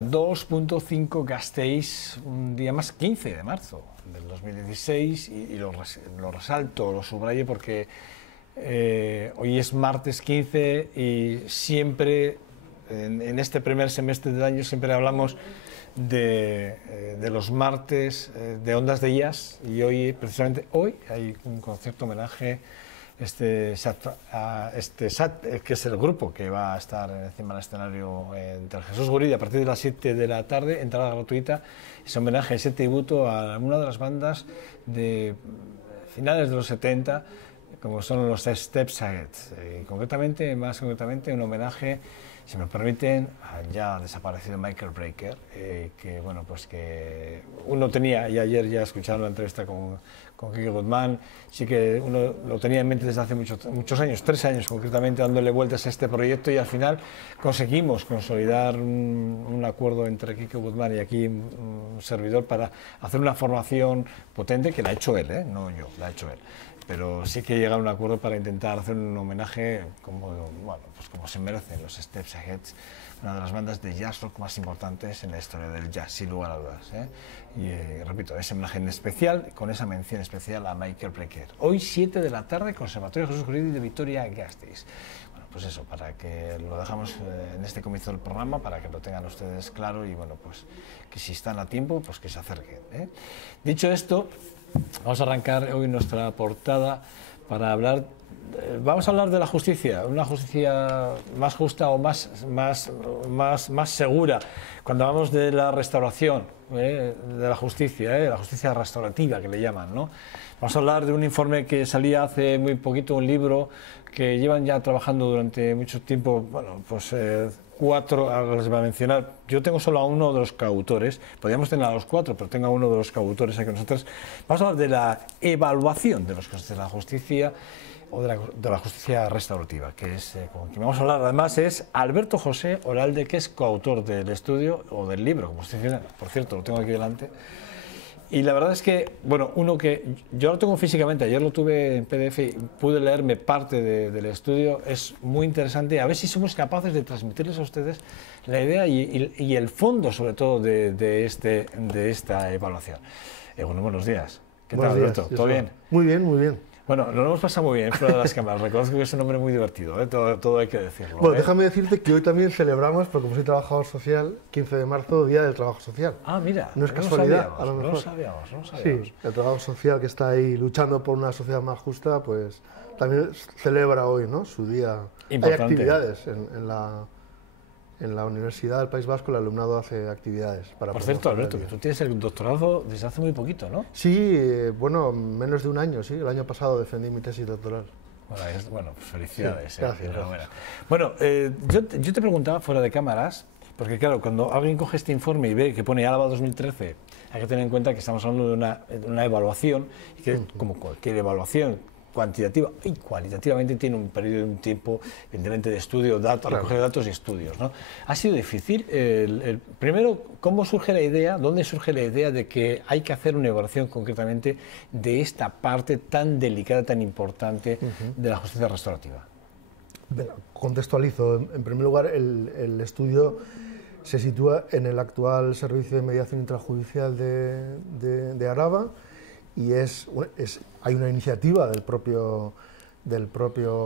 2.5 Gasteiz, un día más, 15 de marzo del 2016, y lo resalto, lo subrayo porque hoy es martes 15 y siempre en este primer semestre del año siempre hablamos de los martes de Ondas de Jazz, y hoy, precisamente hoy, hay un concierto homenaje que es el grupo que va a estar encima del escenario entre Jesús Guridi a partir de las 7 de la tarde, entrada gratuita. Es un homenaje, ese tributo a una de las bandas de finales de los 70, como son los Steps Ahead, más concretamente un homenaje, si me permiten, al ya desaparecido Michael Brecker, que bueno, pues que uno tenía, y ayer ya escucharon la entrevista con Quique Guzmán, sí que uno lo tenía en mente desde hace muchos años, 3 años concretamente, dándole vueltas a este proyecto, y al final conseguimos consolidar un acuerdo entre Quique Guzmán y aquí un servidor para hacer una formación potente, que la ha hecho él, no yo, la ha hecho él. Pero sí que llega a un acuerdo para intentar hacer un homenaje como, bueno, pues como se merecen los Steps Ahead, una de las bandas de jazz rock más importantes en la historia del jazz, sin lugar a dudas. Y repito, ese homenaje en especial, con esa mención especial a Michael Brecker. Hoy 7 de la tarde, Conservatorio Jesús Guridi de Vitoria-Gasteiz. Bueno, pues eso, para que lo dejamos en este comienzo del programa, para que lo tengan ustedes claro, y bueno, pues que si están a tiempo, pues que se acerquen. Dicho esto, vamos a arrancar hoy nuestra portada para hablar. Vamos a hablar de la justicia, una justicia más justa o más segura. Cuando hablamos de la restauración, de la justicia restaurativa que le llaman, ¿no? Vamos a hablar de un informe que salía hace muy poquito, un libro que llevan ya trabajando durante mucho tiempo, bueno, pues 4, ahora les voy a mencionar. Yo tengo solo a uno de los coautores, podríamos tener a los 4, pero tengo a uno de los coautores aquí con nosotros. Vamos a hablar de la evaluación de los costes de la justicia, o de la justicia restaurativa, que es con quien vamos a hablar. Además es Alberto José Oralde, que es coautor del estudio, o del libro, como usted dice, por cierto, lo tengo aquí delante. Y la verdad es que, bueno, uno que yo lo tengo físicamente, ayer lo tuve en PDF y pude leerme parte del estudio, es muy interesante, a ver si somos capaces de transmitirles a ustedes la idea y el fondo, sobre todo, de esta evaluación. Bueno, buenos días. ¿Qué tal, Alberto? ¿Todo bien? Muy bien, muy bien. Bueno, lo hemos pasado muy bien fuera de las cámaras. Reconozco que es un hombre muy divertido, todo hay que decirlo. Bueno, déjame decirte que hoy también celebramos, porque como soy trabajador social, 15 de marzo, Día del Trabajo Social. Ah, mira. No es casualidad, a lo mejor. No lo sabíamos. Sí, el trabajo social que está ahí luchando por una sociedad más justa, pues también celebra hoy, ¿no?, su día. Importante. Hay actividades en la Universidad del País Vasco, el alumnado hace actividades para... Por cierto, Alberto, que tú tienes el doctorado desde hace muy poquito, ¿no? Sí, bueno, menos de un año, sí. El año pasado defendí mi tesis doctoral. Bueno, pues felicidades. Sí, gracias. Bueno, yo te preguntaba fuera de cámaras, porque claro, cuando alguien coge este informe y ve que pone Álava 2013, hay que tener en cuenta que estamos hablando de una evaluación, y que como cualquier evaluación cuantitativa y cualitativamente tiene un periodo de un tiempo, evidentemente, de estudio, recoger datos y estudios, ¿no? Ha sido difícil. Primero, ¿cómo surge la idea, dónde surge la idea de que hay que hacer una evaluación concretamente de esta parte tan delicada, tan importante de la justicia restaurativa? Bueno, contextualizo. En primer lugar, el estudio se sitúa en el actual Servicio de Mediación Intrajudicial de Araba, y hay una iniciativa del propio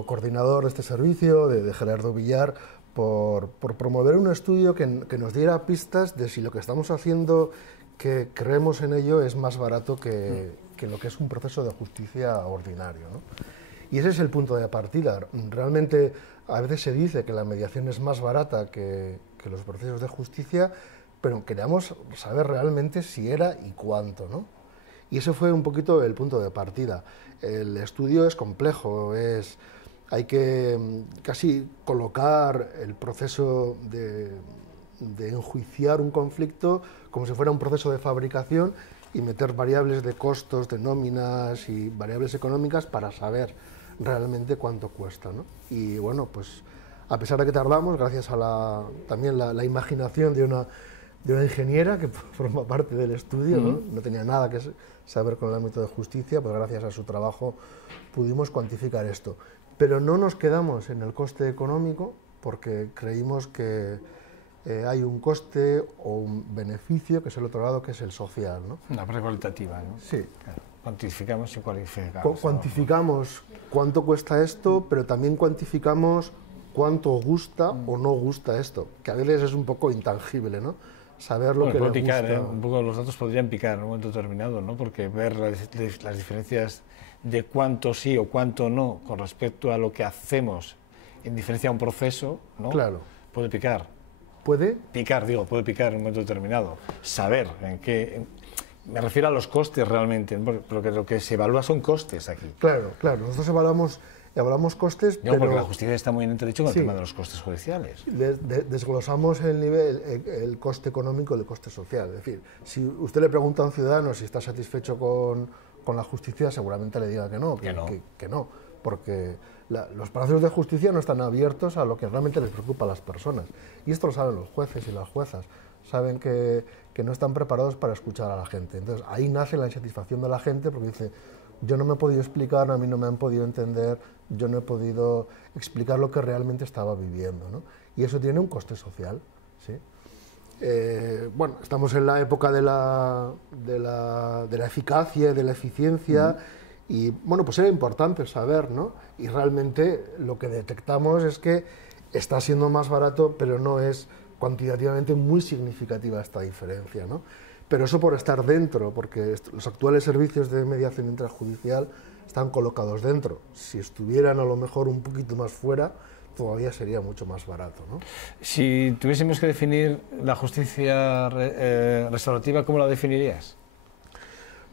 coordinador de este servicio, de Gerardo Villar, por promover un estudio que nos diera pistas de si lo que estamos haciendo, que creemos en ello, es más barato que lo que es un proceso de justicia ordinario, ¿no? Y ese es el punto de partida. Realmente a veces se dice que la mediación es más barata que los procesos de justicia, pero queríamos saber realmente si era y cuánto, ¿no? Y ese fue un poquito el punto de partida. El estudio es complejo, hay que casi colocar el proceso de enjuiciar un conflicto como si fuera un proceso de fabricación y meter variables de costos, de nóminas y variables económicas para saber realmente cuánto cuesta, ¿no? Y bueno, pues a pesar de que tardamos, gracias a también la imaginación de una ingeniera que forma parte del estudio, no tenía nada que saber con el ámbito de justicia, pues gracias a su trabajo pudimos cuantificar esto. Pero no nos quedamos en el coste económico, porque creímos que hay un coste o un beneficio, que es el otro lado, que es el social, ¿no? Una parte cualitativa, ¿no? Sí. Claro. Cuantificamos y cualificamos. Cuantificamos cuánto cuesta esto, pero también cuantificamos cuánto gusta o no gusta esto, que a veces es un poco intangible, ¿no? Saber lo que le picar, gusta. un poco los datos podrían picar en un momento determinado, ¿no? Porque ver las diferencias de cuánto sí o cuánto no con respecto a lo que hacemos en diferencia a un proceso, ¿no? Claro. Puede picar. ¿Puede? Picar, digo, puede picar en un momento determinado. Saber en qué... Me refiero a los costes realmente, ¿no? Porque lo que se evalúa son costes aquí. Claro, claro. Nosotros evaluamos costes, no, pero... porque la justicia está muy bien entredicho con sí, el tema de los costes judiciales. Desglosamos el nivel, el coste económico y el coste social. Es decir, si usted le pregunta a un ciudadano si está satisfecho con la justicia, seguramente le diga que no, que no, porque los palacios de justicia no están abiertos a lo que realmente les preocupa a las personas. Y esto lo saben los jueces y las juezas. Saben que no están preparados para escuchar a la gente. Entonces, ahí nace la insatisfacción de la gente, porque dice, yo no me he podido explicar, a mí no me han podido entender, yo no he podido explicar lo que realmente estaba viviendo, ¿no? Y eso tiene un coste social, ¿sí? Bueno, estamos en la época de la eficacia, de la eficiencia, y bueno, pues era importante saber, ¿no? Y realmente lo que detectamos es que está siendo más barato, pero no es cuantitativamente muy significativa esta diferencia, ¿no? Pero eso por estar dentro, porque los actuales servicios de mediación intrajudicial están colocados dentro. Si estuvieran a lo mejor un poquito más fuera, todavía sería mucho más barato, ¿no? Si tuviésemos que definir la justicia restaurativa, ¿cómo la definirías?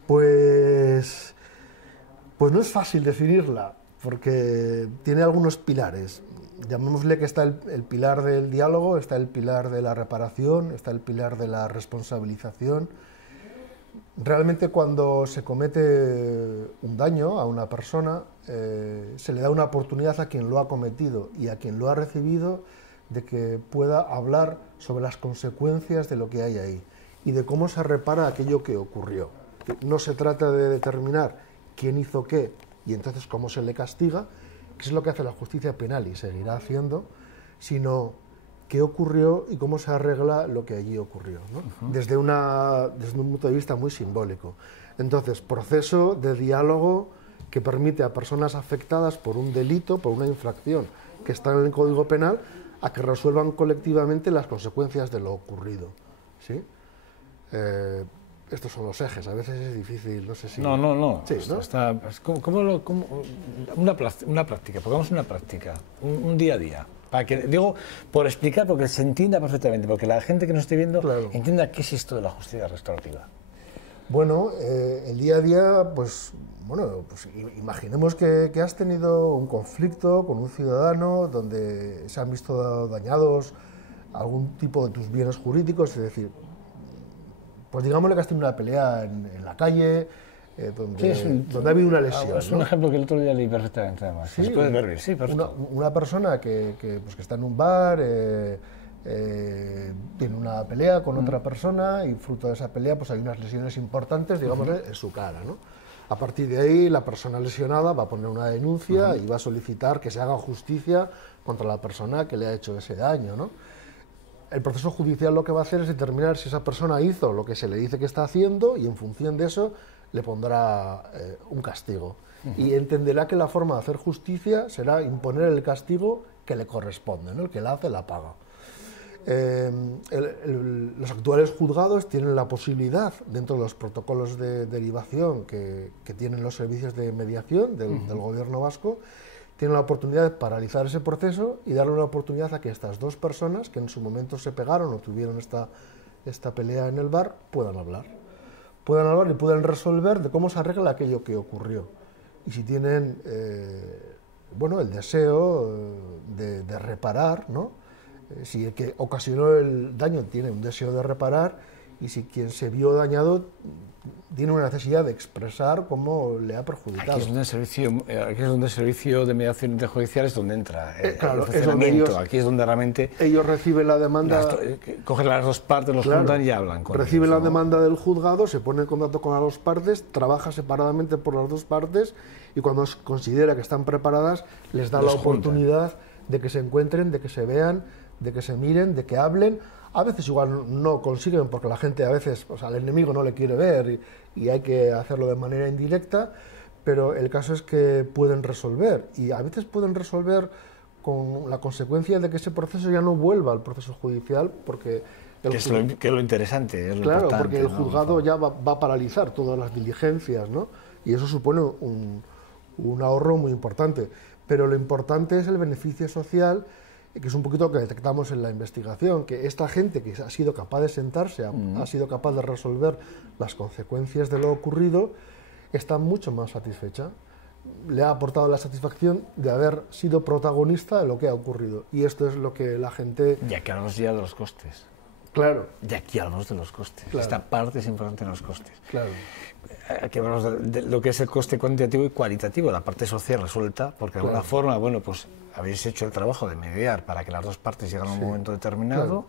Pues no es fácil definirla, porque tiene algunos pilares. Llamémosle que está el pilar del diálogo, está el pilar de la reparación, está el pilar de la responsabilización. Realmente cuando se comete un daño a una persona, se le da una oportunidad a quien lo ha cometido y a quien lo ha recibido de que pueda hablar sobre las consecuencias de lo que hay ahí y de cómo se repara aquello que ocurrió. No se trata de determinar quién hizo qué y entonces cómo se le castiga, que es lo que hace la justicia penal y seguirá haciendo, sino qué ocurrió y cómo se arregla lo que allí ocurrió, ¿no? Desde un punto de vista muy simbólico. Entonces, proceso de diálogo que permite a personas afectadas por un delito, por una infracción que está en el Código Penal, a que resuelvan colectivamente las consecuencias de lo ocurrido, ¿sí? Estos son los ejes, a veces es difícil, no sé si... No. Sí, ¿no? Una práctica, pongamos una práctica, un día a día. Para que, digo, por explicar, porque se entienda perfectamente, porque la gente que nos esté viendo entienda qué es esto de la justicia restaurativa. Bueno, el día a día, pues imaginemos que has tenido un conflicto con un ciudadano donde se han visto dañados algún tipo de tus bienes jurídicos, es decir, pues digámosle que has tenido una pelea en la calle, donde ha habido una lesión. Es un ejemplo que el otro día leí perfectamente, además. Sí, puede ver, sí, una persona que está en un bar, tiene una pelea con otra persona y fruto de esa pelea pues hay unas lesiones importantes, digámosle, en su cara, ¿no? A partir de ahí la persona lesionada va a poner una denuncia y va a solicitar que se haga justicia contra la persona que le ha hecho ese daño, ¿no? El proceso judicial lo que va a hacer es determinar si esa persona hizo lo que se le dice que está haciendo y en función de eso le pondrá un castigo. Y entenderá que la forma de hacer justicia será imponer el castigo que le corresponde, ¿no? El que la hace la paga. Los actuales juzgados tienen la posibilidad, dentro de los protocolos de derivación que tienen los servicios de mediación del gobierno vasco, tienen la oportunidad de paralizar ese proceso y darle una oportunidad a que estas dos personas que en su momento se pegaron o tuvieron esta pelea en el bar puedan hablar y puedan resolver de cómo se arregla aquello que ocurrió. Y si tienen el deseo de reparar, ¿no? Si el que ocasionó el daño tiene un deseo de reparar y si quien se vio dañado tiene una necesidad de expresar cómo le ha perjudicado. Aquí es donde el servicio de mediación interjudicial es donde entra claro, el funcionamiento. Aquí es donde realmente ellos reciben la demanda, cogen las dos partes, los juntan y hablan con reciben ellos, la demanda del juzgado, se pone en contacto con las dos partes, trabaja separadamente por las dos partes y cuando considera que están preparadas les da la oportunidad de que se encuentren, de que se vean, de que se miren, de que hablen, A veces igual no consiguen porque la gente a veces, o sea, el enemigo no le quiere ver y hay que hacerlo de manera indirecta, pero el caso es que pueden resolver y a veces pueden resolver con la consecuencia de que ese proceso ya no vuelva al proceso judicial porque... Que es lo interesante, es lo claro, importante, porque el ¿no? juzgado ya va a paralizar todas las diligencias, ¿no? Y eso supone un ahorro muy importante. Pero lo importante es el beneficio social, que es un poquito lo que detectamos en la investigación, que esta gente que ha sido capaz de sentarse, ha sido capaz de resolver las consecuencias de lo ocurrido, está mucho más satisfecha. Le ha aportado la satisfacción de haber sido protagonista de lo que ha ocurrido. Y esto es lo que la gente... Ya que hablamos ya de los costes. Claro. Y aquí hablamos de los costes. Claro. Esta parte es importante en los costes. Claro. Aquí hablamos de lo que es el coste cuantitativo y cualitativo, la parte social resuelta, porque de alguna forma, bueno, pues habéis hecho el trabajo de mediar para que las dos partes lleguen a un momento determinado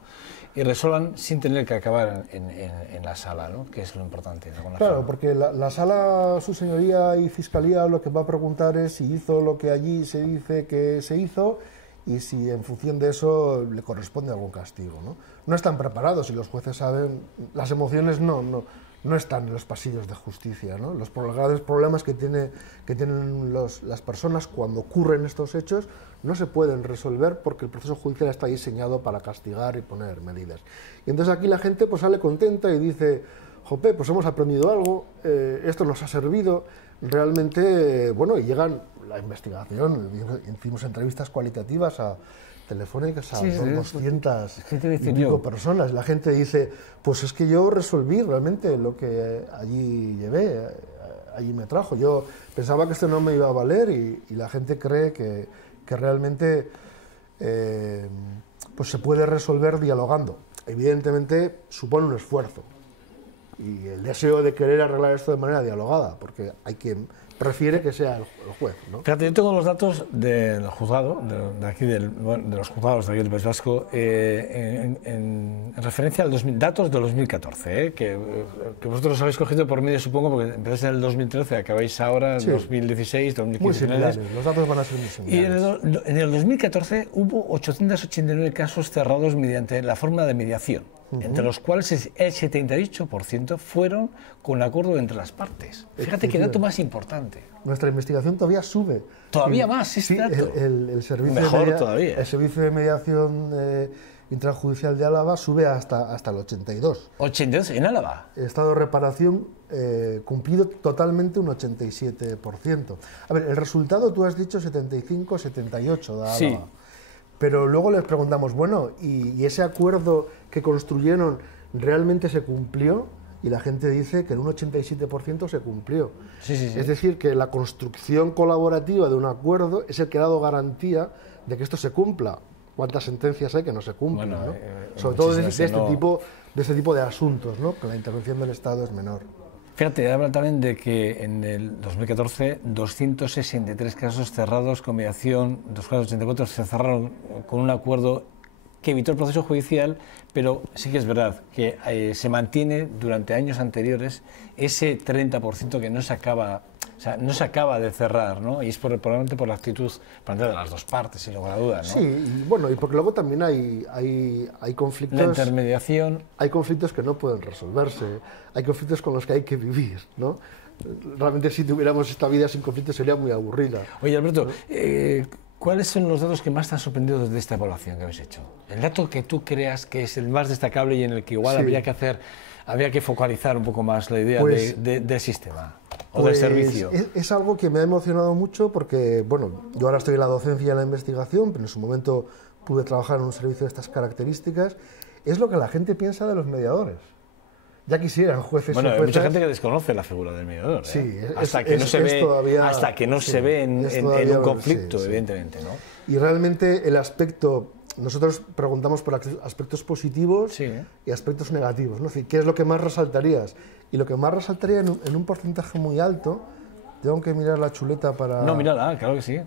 y resuelvan sin tener que acabar en la sala, ¿no? Que es lo importante. Claro, porque la sala, su señoría y fiscalía lo que va a preguntar es si hizo lo que allí se dice que se hizo y si en función de eso le corresponde algún castigo, ¿no? No están preparados y los jueces saben, las emociones no están en los pasillos de justicia, ¿no? Los grandes problemas que tienen las personas cuando ocurren estos hechos no se pueden resolver porque el proceso judicial está diseñado para castigar y poner medidas. Y entonces aquí la gente pues sale contenta y dice, jope, pues hemos aprendido algo, esto nos ha servido, realmente, bueno, y llegan la investigación, hicimos entrevistas cualitativas telefónicas a 200 y pico personas. La gente dice, pues es que yo resolví realmente lo que allí llevé, allí me trajo. Yo pensaba que esto no me iba a valer y la gente cree que realmente pues se puede resolver dialogando. Evidentemente supone un esfuerzo y el deseo de querer arreglar esto de manera dialogada, porque hay quien prefiere que sea el juez, ¿no? Fíjate, yo tengo los datos del juzgado, de los juzgados de aquí del País Vasco, en referencia a datos del 2014, que vosotros los habéis cogido por medio, supongo, porque empezáis en el 2013, acabáis ahora en 2016, 2015. Muy similares, los datos van a ser muy similares. Y en el 2014 hubo 889 casos cerrados mediante la fórmula de mediación, entre los cuales el 78% fueron con acuerdo entre las partes. Fíjate qué dato más importante. Nuestra investigación todavía sube. Todavía más, este dato. El servicio Mejor todavía. El servicio de mediación intrajudicial de Álava sube hasta el 82. ¿82 en Álava? El estado de reparación cumplido totalmente un 87%. A ver, el resultado tú has dicho 75, 78 de Álava. Sí. Pero luego les preguntamos, bueno, ¿y ese acuerdo que construyeron realmente se cumplió? Y la gente dice que en un 87% se cumplió. Sí. Es decir, que la construcción colaborativa de un acuerdo es el que ha dado garantía de que esto se cumpla. ¿Cuántas sentencias hay que no se cumplen? Bueno, ¿no? Sobre todo de este tipo de asuntos, ¿no? Que la intervención del Estado es menor. Fíjate, habla también de que en el 2014 263 casos cerrados con mediación, 284 se cerraron con un acuerdo que evitó el proceso judicial, pero sí que es verdad que se mantiene durante años anteriores ese 30% que no se acaba de cerrar, ¿no? Y es probablemente por la actitud de las dos partes, sin lugar a dudas, ¿no? Sí, y bueno, y porque luego también hay conflictos... La intermediación... Hay conflictos que no pueden resolverse, hay conflictos con los que hay que vivir, ¿no? Realmente si tuviéramos esta vida sin conflictos sería muy aburrida. Oye, Alberto, ¿cuáles son los datos que más te han sorprendido de esta evaluación que habéis hecho? El dato que tú creas que es el más destacable y en el que igual habría que focalizar un poco más la idea del sistema o del servicio. Es algo que me ha emocionado mucho porque, bueno, yo ahora estoy en la docencia y en la investigación, pero en su momento pude trabajar en un servicio de estas características. Es lo que la gente piensa de los mediadores. Ya quisieran jueces y jueces... hay mucha gente que desconoce la figura del mediador. Sí, hasta que no se ve en un conflicto, evidentemente, ¿no? Y realmente el aspecto... Nosotros preguntamos por aspectos positivos y aspectos negativos, ¿no? Es decir, ¿qué es lo que más resaltarías? Y lo que más resaltaría en un porcentaje muy alto, tengo que mirar la chuleta para... No, mírala, claro que sí.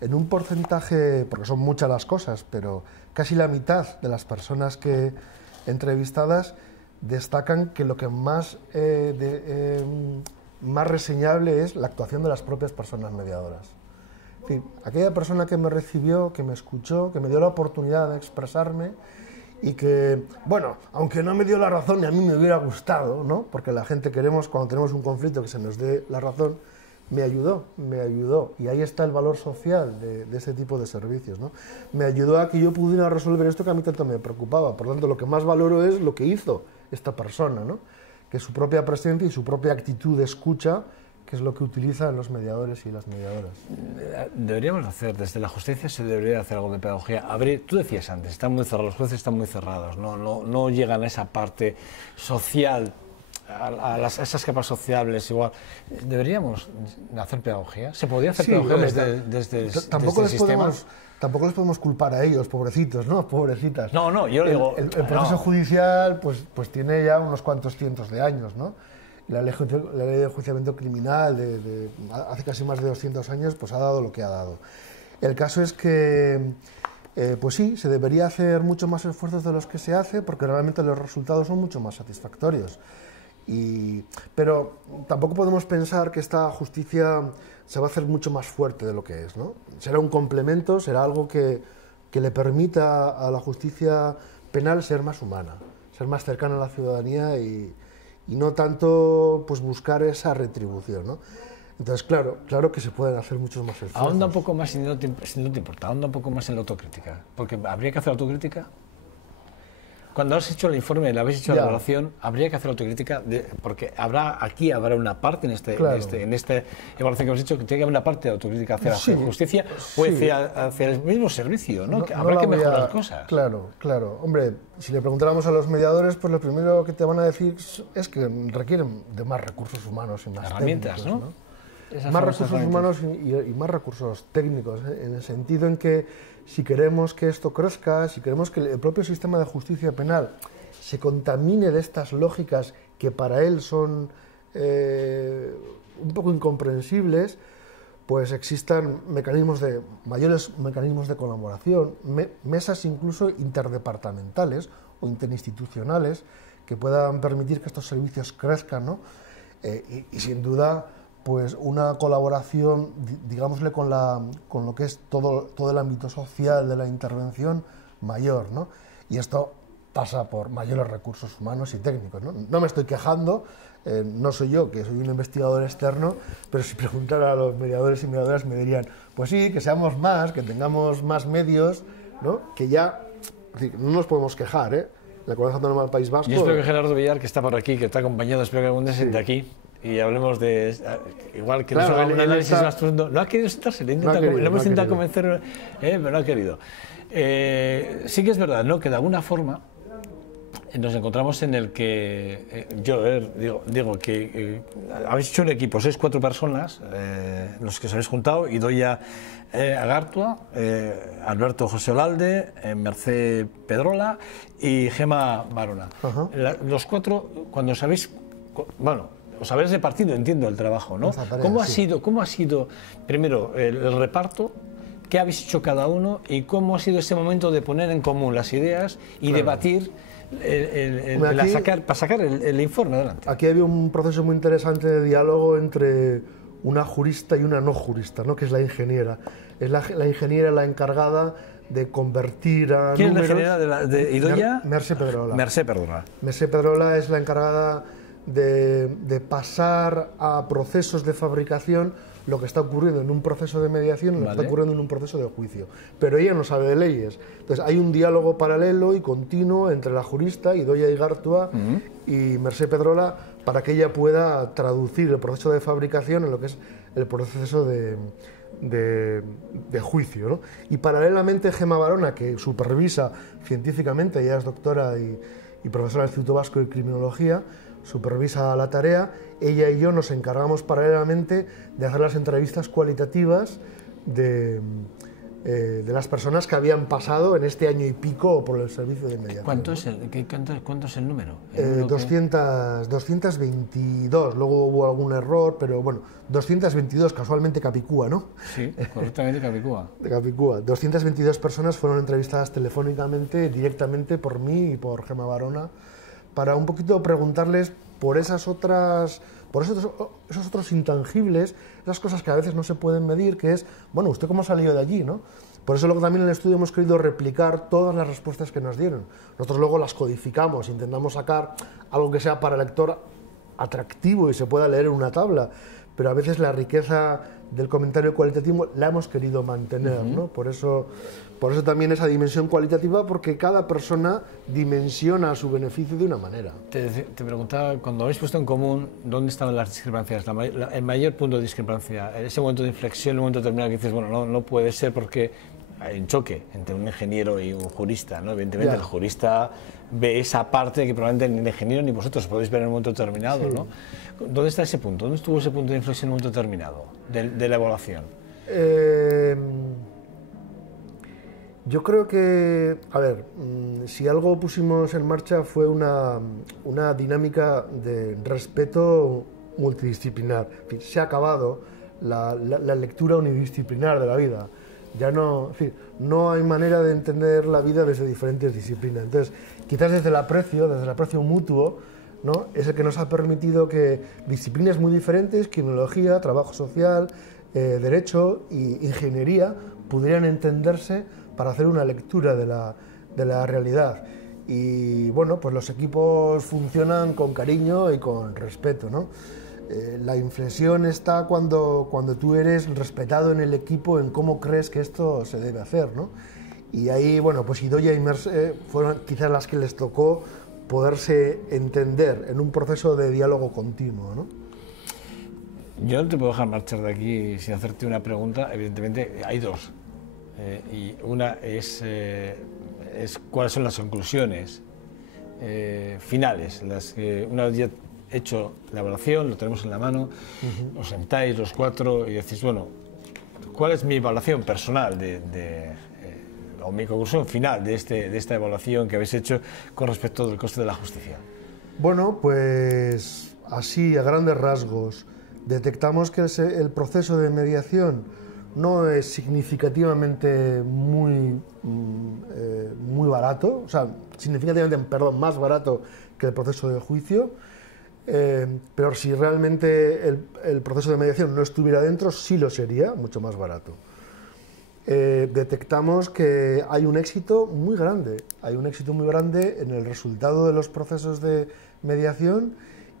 En un porcentaje, porque son muchas las cosas, pero casi la mitad de las personas que entrevistadas destacan que lo que más reseñable es la actuación de las propias personas mediadoras. Es decir, aquella persona que me recibió, que me escuchó, que me dio la oportunidad de expresarme y que, bueno, aunque no me dio la razón y a mí me hubiera gustado, ¿no? Porque la gente queremos, cuando tenemos un conflicto, que se nos dé la razón, me ayudó. Y ahí está el valor social de este tipo de servicios, ¿no? Me ayudó a que yo pudiera resolver esto que a mí tanto me preocupaba. Por lo tanto, lo que más valoro es lo que hizo esta persona, ¿no? Que su propia presencia y su propia actitud de escucha, que es lo que utilizan los mediadores y las mediadoras. Deberíamos hacer, desde la justicia se debería hacer algo de pedagogía. Tú decías antes, están muy cerrados, los jueces están muy cerrados, no llegan a esa parte social, a esas capas sociables igual. ¿Deberíamos hacer pedagogía? ¿Se podría hacer pedagogía desde el sistema? Tampoco les podemos culpar a ellos, pobrecitos, ¿no? Pobrecitas. No, yo digo... El proceso judicial pues tiene ya unos cuantos cientos de años, ¿no? La ley de enjuiciamiento criminal de hace casi más de 200 años pues ha dado lo que ha dado. El caso es que, pues sí, se debería hacer mucho más esfuerzos de los que se hace porque realmente los resultados son mucho más satisfactorios. Pero tampoco podemos pensar que esta justicia se va a hacer mucho más fuerte de lo que es, ¿no? Será un complemento, será algo que le permita a la justicia penal ser más humana, ser más cercana a la ciudadanía y no tanto pues buscar esa retribución, ¿no? Entonces, claro que se pueden hacer muchos más esfuerzos. Ahonda un poco más, si no te importa, ahonda un poco más en la autocrítica, porque habría que hacer autocrítica. Cuando has hecho el informe, le habéis hecho la evaluación, habría que hacer autocrítica, porque aquí habrá una parte en esta evaluación que hemos hecho, que tiene que haber una parte de autocrítica hacia la justicia o hacia el mismo servicio, ¿no? Habrá que mejorar cosas. Claro. Hombre, si le preguntáramos a los mediadores, pues lo primero que te van a decir es que requieren de más recursos humanos y más herramientas, técnicos, ¿no? Más recursos humanos y más recursos técnicos, en el sentido en que si queremos que esto crezca, si queremos que el propio sistema de justicia penal se contamine de estas lógicas que para él son un poco incomprensibles, pues existan mayores mecanismos de colaboración, mesas incluso interdepartamentales o interinstitucionales que puedan permitir que estos servicios crezcan, ¿no? Y sin duda pues una colaboración, digámosle, con lo que es todo el ámbito social de la intervención mayor, ¿no? Y esto pasa por mayores recursos humanos y técnicos, ¿no? No me estoy quejando, no soy yo, que soy un investigador externo, pero si preguntara a los mediadores y mediadoras me dirían, pues sí, que seamos más, que tengamos más medios, ¿no? Que ya, es decir, no nos podemos quejar, ¿eh? La Comunidad Autónoma del País Vasco... Yo espero que Gerardo Villar, que está por aquí, que está acompañado, espero que algún día se siente aquí y hablemos de... Igual que claro, nos haga un análisis más profundo. No ha querido sentarse, le hemos intentado convencer, pero no ha querido. Sí que es verdad, ¿no? Que de alguna forma nos encontramos en el que yo digo que habéis hecho un equipo, sois 4 personas, los que os habéis juntado, Idoia Agartua, Alberto José Olalde, Mercé Pedrola y Gema Barona. Los 4, cuando os habéis repartido, entiendo, el trabajo, ¿no? ¿Cómo ha sido primero el reparto? ¿Qué habéis hecho cada uno? ¿Y cómo ha sido ese momento de poner en común las ideas y debatir para sacar el informe adelante? Aquí había un proceso muy interesante de diálogo entre una jurista y una no jurista, ¿no? Que es la ingeniera. Es la ingeniera la encargada de convertir a ¿Quién números... es la ingeniera de Idoia? Mercé Pedrola. Mercé Pedrola. Mercé Pedrola es la encargada de pasar a procesos de fabricación lo que está ocurriendo en un proceso de mediación, lo que está ocurriendo en un proceso de juicio. Pero ella no sabe de leyes. Entonces hay un diálogo paralelo y continuo entre la jurista, Idoia Agartua, y Mercé Pedrola, para que ella pueda traducir el proceso de fabricación en lo que es el proceso de juicio, ¿no? Y paralelamente Gema Barona, que supervisa científicamente, ella es doctora y profesora del Instituto Vasco de Criminología, supervisa la tarea. Ella y yo nos encargamos paralelamente de hacer las entrevistas cualitativas de las personas que habían pasado en este año y pico por el servicio de mediación. ¿Cuánto es el número? 222, luego hubo algún error, pero bueno, 222, casualmente Capicúa, ¿no? Sí, correctamente Capicúa. De Capicúa. 222 personas fueron entrevistadas telefónicamente, directamente por mí y por Gema Barona, para un poquito preguntarles por esos otros intangibles, esas cosas que a veces no se pueden medir, que es, bueno, ¿usted cómo ha salido de allí, no? Por eso luego también en el estudio hemos querido replicar todas las respuestas que nos dieron. Nosotros luego las codificamos, intentamos sacar algo que sea para el lector atractivo y se pueda leer en una tabla, pero a veces la riqueza del comentario cualitativo la hemos querido mantener, ¿no? Por eso también esa dimensión cualitativa, porque cada persona dimensiona a su beneficio de una manera. Te preguntaba, cuando habéis puesto en común, ¿dónde estaban las discrepancias? El mayor punto de discrepancia, ese momento de inflexión, el momento determinado que dices, bueno, no puede ser porque hay un choque entre un ingeniero y un jurista, ¿no? Evidentemente el jurista ve esa parte que probablemente ni el ingeniero ni vosotros podéis ver en un momento determinado, ¿no? ¿Dónde está ese punto? ¿Dónde estuvo ese punto de inflexión en un momento determinado de la evaluación? Yo creo que, a ver, si algo pusimos en marcha fue una dinámica de respeto multidisciplinar. En fin, se ha acabado la lectura unidisciplinar de la vida. Ya no, en fin, no hay manera de entender la vida desde diferentes disciplinas. Entonces, quizás desde el aprecio mutuo, ¿no? Es el que nos ha permitido que disciplinas muy diferentes, criminología, trabajo social, derecho e ingeniería, pudieran entenderse para hacer una lectura de la realidad. Y bueno, pues los equipos funcionan con cariño y con respeto, ¿no? La inflexión está cuando tú eres respetado en el equipo en cómo crees que esto se debe hacer, ¿no? Y ahí, bueno, pues Idoia y Merce fueron quizás las que les tocó poderse entender en un proceso de diálogo continuo, ¿no? Yo no te puedo dejar marchar de aquí sin hacerte una pregunta. Evidentemente hay dos. Y una es cuáles son las conclusiones finales, las que una vez ya hecho la evaluación, lo tenemos en la mano, os sentáis los cuatro y decís, bueno, ¿cuál es mi evaluación personal o mi conclusión final de esta evaluación que habéis hecho con respecto del coste de la justicia? Bueno, pues así, a grandes rasgos, detectamos que el proceso de mediación no es significativamente muy barato, o sea, significativamente, perdón, más barato que el proceso de juicio, pero si realmente el proceso de mediación no estuviera dentro, sí lo sería, mucho más barato. Detectamos que hay un éxito muy grande en el resultado de los procesos de mediación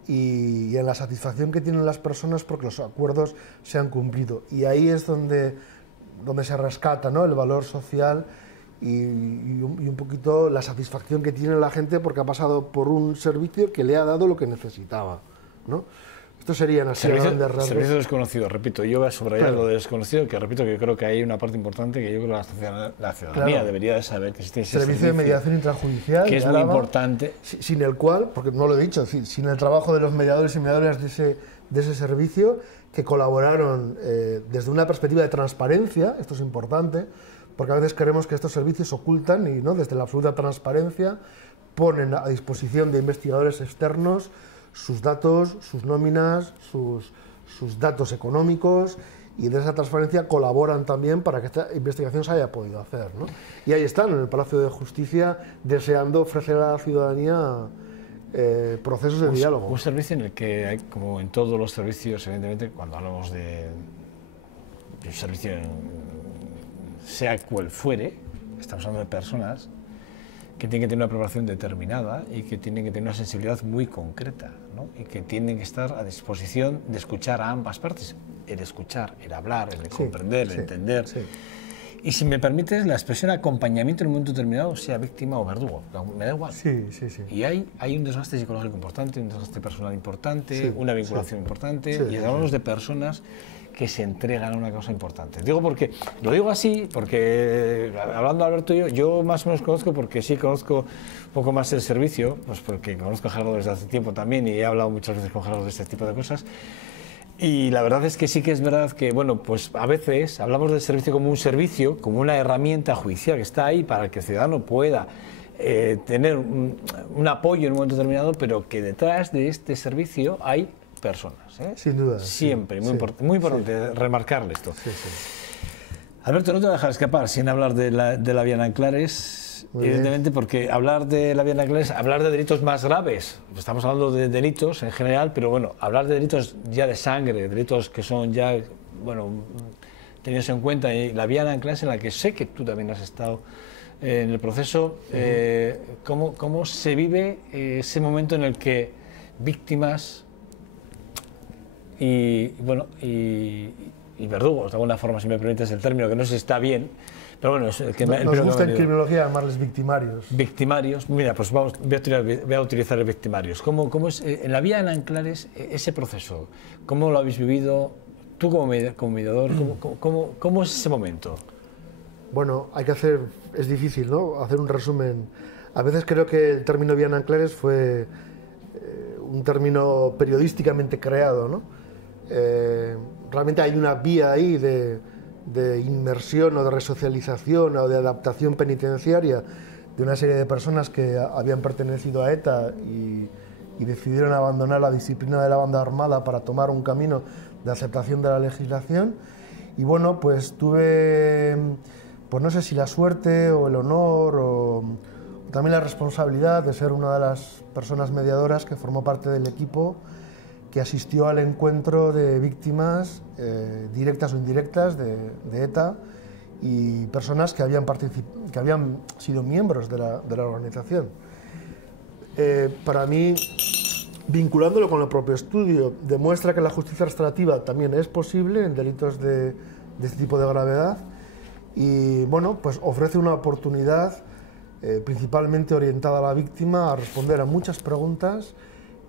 y en la satisfacción que tienen las personas porque los acuerdos se han cumplido. Y ahí es donde se rescata, ¿no?, el valor social y un poquito la satisfacción que tiene la gente porque ha pasado por un servicio que le ha dado lo que necesitaba, ¿no? Esto serían así grandes rasgos. Servicio desconocido, repito, yo voy a subrayar lo de desconocido, que repito que creo que hay una parte importante que yo creo que la ciudadanía debería de saber que existe ese servicio de mediación intrajudicial, que es muy importante. Sin el cual, porque no lo he dicho, sin el trabajo de los mediadores y mediadoras de ese servicio, que colaboraron desde una perspectiva de transparencia, esto es importante, porque a veces creemos que estos servicios ocultan y, ¿no?, desde la absoluta transparencia ponen a disposición de investigadores externos sus datos, sus nóminas, sus datos económicos, y de esa transparencia colaboran también para que esta investigación se haya podido hacer, ¿no? Y ahí están, en el Palacio de Justicia, deseando ofrecer a la ciudadanía procesos de diálogo. Un servicio en el que hay, como en todos los servicios, evidentemente, cuando hablamos de un servicio, sea cual fuere, estamos hablando de personas que tienen que tener una preparación determinada y que tienen que tener una sensibilidad muy concreta, ¿no? Y que tienen que estar a disposición de escuchar a ambas partes, el escuchar, el hablar, el comprender, el entender. Sí. Y si me permites, la expresión acompañamiento en un momento determinado, sea víctima o verdugo, me da igual. Sí. Y hay un desgaste psicológico importante, un desgaste personal importante, una vinculación importante, y hablamos de personas que se entregan a una causa importante. Lo digo así porque, hablando Alberto y yo más o menos conozco, porque sí conozco un poco más el servicio, pues porque conozco a Gerardo desde hace tiempo también y he hablado muchas veces con Gerardo de este tipo de cosas. Y la verdad es que sí que es verdad que, bueno, pues a veces hablamos del servicio como un servicio, como una herramienta judicial que está ahí para que el ciudadano pueda tener un apoyo en un momento determinado, pero que detrás de este servicio hay personas, ¿eh? Sin duda. Siempre, muy importante remarcarle esto. Alberto, no te voy a dejar escapar sin hablar de la Vía Nanclares Evidentemente, porque hablar de la vía Nanclares, hablar de delitos más graves, estamos hablando de delitos en general, pero bueno, hablar de delitos ya de sangre, delitos que son ya, bueno, tenidos en cuenta, y la vía Nanclares, en la que sé que tú también has estado en el proceso, ¿cómo se vive ese momento en el que víctimas y verdugos, de alguna forma, si me permites el término, que no sé si está bien, pero bueno, es el que nos gusta en criminología llamarles victimarios. Victimarios, mira, pues voy a utilizar el victimarios. ¿Cómo es en la vía Nanclares ese proceso? ¿Cómo lo habéis vivido tú como mediador? ¿Cómo es ese momento? Bueno, es difícil, ¿no?, hacer un resumen. A veces creo que el término vía Nanclares fue un término periodísticamente creado, ¿no? Realmente hay una vía ahí de inmersión o de resocialización o de adaptación penitenciaria de una serie de personas que habían pertenecido a ETA y decidieron abandonar la disciplina de la banda armada para tomar un camino de aceptación de la legislación. Y bueno, pues tuve, pues no sé si la suerte o el honor o también la responsabilidad de ser una de las personas mediadoras que formó parte del equipo que asistió al encuentro de víctimas directas o indirectas de ETA y personas que habían sido miembros de la organización. Para mí, vinculándolo con el propio estudio, demuestra que la justicia restaurativa también es posible en delitos de este tipo de gravedad y bueno, pues ofrece una oportunidad principalmente orientada a la víctima a responder a muchas preguntas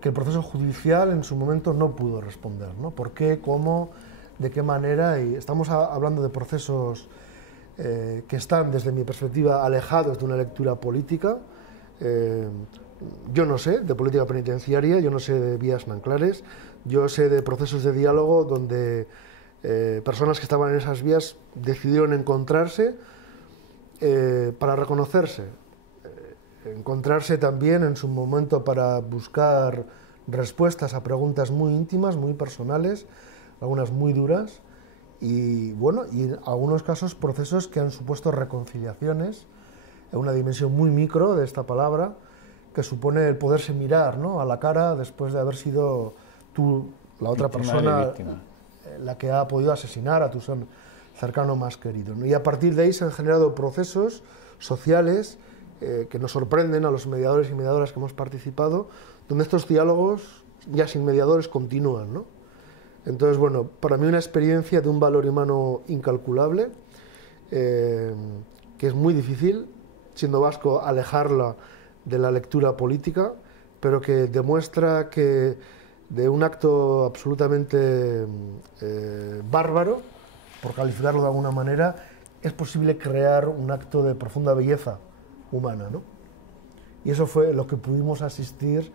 que el proceso judicial en su momento no pudo responder, ¿no? ¿Por qué? ¿Cómo? ¿De qué manera? Y estamos hablando de procesos que están, desde mi perspectiva, alejados de una lectura política. Yo no sé de política penitenciaria, yo no sé de vías Nanclares, yo sé de procesos de diálogo donde personas que estaban en esas vías decidieron encontrarse para reconocerse. Encontrarse también en su momento para buscar respuestas a preguntas muy íntimas, muy personales, algunas muy duras, y bueno, y en algunos casos procesos que han supuesto reconciliaciones en una dimensión muy micro de esta palabra, que supone el poderse mirar, ¿no?, a la cara después de haber sido tú, la otra persona, la que ha podido asesinar a tu cercano más querido, ¿no? Y a partir de ahí se han generado procesos sociales que nos sorprenden a los mediadores y mediadoras que hemos participado, donde estos diálogos, ya sin mediadores, continúan, ¿no? Entonces, bueno, para mí una experiencia de un valor humano incalculable, que es muy difícil, siendo vasco, alejarla de la lectura política, pero que demuestra que de un acto absolutamente bárbaro, por calificarlo de alguna manera, es posible crear un acto de profunda belleza humana, ¿no? Y eso fue lo que pudimos asistir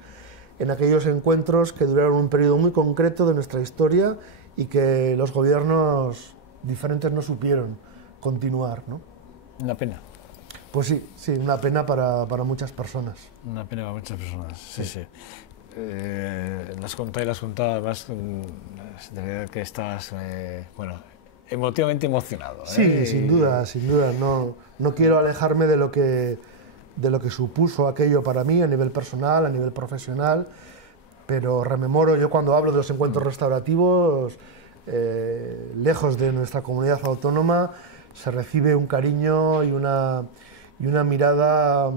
en aquellos encuentros que duraron un periodo muy concreto de nuestra historia y que los gobiernos diferentes no supieron continuar, ¿no? Una pena. Pues sí, una pena para muchas personas. Una pena para muchas personas, sí. Las contaba, además, de verdad que estás, bueno, emotivamente emocionado. Sí, sin duda, no quiero alejarme de lo que supuso aquello para mí a nivel personal, a nivel profesional, pero rememoro, yo cuando hablo de los encuentros restaurativos, lejos de nuestra comunidad autónoma, se recibe un cariño y una mirada,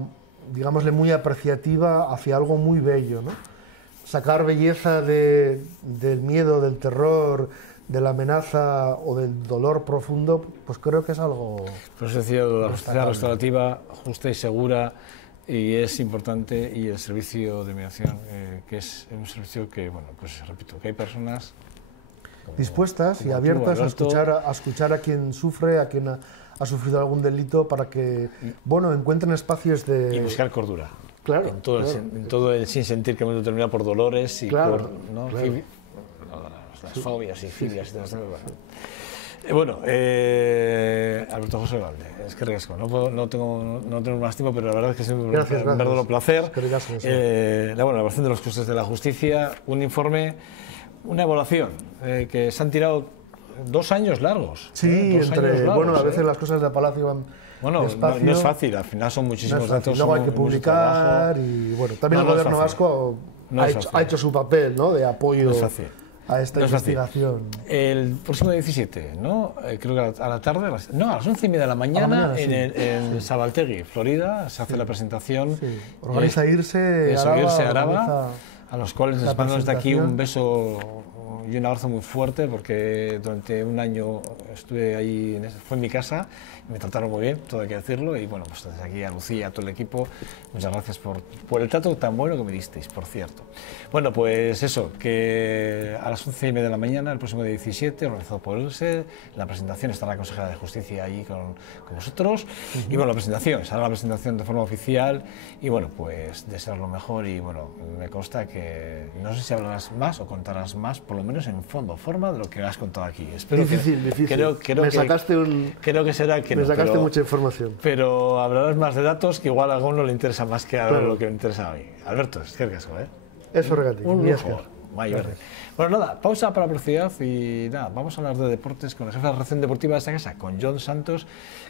digámosle, muy apreciativa hacia algo muy bello, ¿no? Sacar belleza del miedo, del terror, de la amenaza o del dolor profundo, pues creo que es algo... Por eso decía, la justicia restaurativa justa y segura, y es importante, y el servicio de mediación, que es un servicio que, bueno, pues repito, que hay personas dispuestas y abiertas a escuchar a quien sufre, a quien ha sufrido algún delito, para que, bueno, encuentren espacios de... Y buscar cordura. Claro. En todo el sinsentido que hemos determinado por dolores y claro, por... ¿no? Claro. Las fobias y filias y todo. Bueno, Alberto José Valde, es que riesgo, no tengo más tiempo, pero la verdad es que siempre es un verdadero placer. La evaluación de los costes de la justicia, un informe, una evaluación que se han tirado 2 años largos. Sí, 2 años largos, bueno, a veces las cosas de Palacio van despacio. No es fácil, al final son muchísimos datos. Luego hay que publicar y bueno, también el gobierno vasco ha hecho su papel, ¿no?, de apoyo a esta investigación. El próximo 17, ¿no? Creo que a la tarde, a las 11:30 de la mañana, en Sabaltegui, Florida, se hace la presentación. Sí. Organiza Irse Araba, a los cuales les mando desde aquí un beso y un abrazo muy fuerte, porque durante un año estuve ahí, fue en mi casa, me trataron muy bien, todo hay que decirlo, y bueno, pues desde aquí a Lucía, a todo el equipo, muchas gracias por el trato tan bueno que me disteis, por cierto. Bueno, pues eso, que a las 11:30 de la mañana, el próximo día 17, organizado por Irse, la presentación, estará la consejera de Justicia allí con vosotros, y bueno, será la presentación de forma oficial, y bueno, pues desear lo mejor, y bueno, me consta que no sé si hablarás más o contarás más, por lo menos en forma de lo que has contado aquí. Espero difícil. Creo que será que me sacaste mucha información. Pero hablarás más de datos que igual a alguno le interesa más que a lo que me interesa a mí. Alberto, es que casco, ¿eh? Eso regate. Un lujo. Bueno, nada, pausa para velocidad y nada, vamos a hablar de deportes con el jefe de la redacción deportiva de esta casa, con Jon Santos.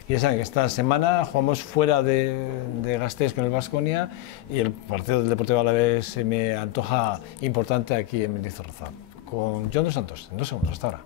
Y ya saben que esta semana jugamos fuera de Gasteiz con el Baskonia y el partido del Deportivo Alavés se me antoja importante aquí en Mendizorroza. Con Jon Santos, en 2 segundos, hasta ahora.